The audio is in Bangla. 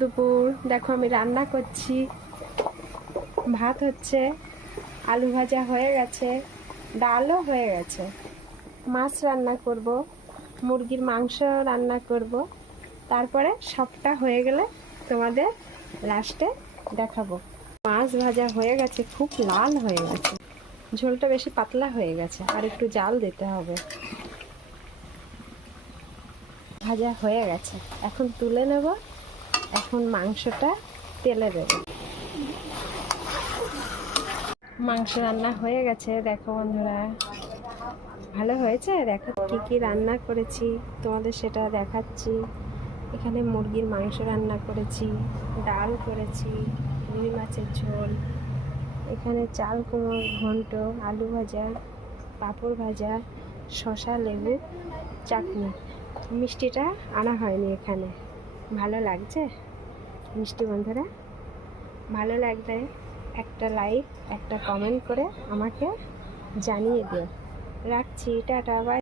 দুপুর। দেখো আমি রান্না করছি, ভাত হচ্ছে, আলু ভাজা হয়ে গেছে, ডালও হয়ে গেছে, মাছ রান্না করব, মুরগির মাংস রান্না করব। তারপরে সবটা হয়ে গেলে তোমাদের লাস্টে দেখাবো। মাছ ভাজা হয়ে গেছে, খুব লাল হয়ে গেছে, ঝোলটা বেশি পাতলা হয়ে গেছে, আর একটু জাল দিতে হবে। ভাজা হয়ে গেছে, এখন তুলে নেব। এখন মাংসটা তেলে দেব। মাংস রান্না হয়ে গেছে, দেখো বন্ধুরা, ভালো হয়েছে। দেখো কি কি রান্না করেছি, তোমাদের সেটা দেখাচ্ছি। এখানে মুরগির মাংস রান্না করেছি, ডাল করেছি, রুই মাছের ঝোল, এখানে চাল কুমড়োর ঘন্ট, আলু ভাজা, পাঁপড় ভাজা, শসা, লেবু, চাটনি। মিষ্টিটা আনা হয়নি এখানে। ভালো লাগছে মিষ্টি? বন্ধুরা, ভালো লাগলে একটা লাইক, একটা কমেন্ট করে আমাকে জানিয়ে দিও। রাখছি, টাটা, বাই।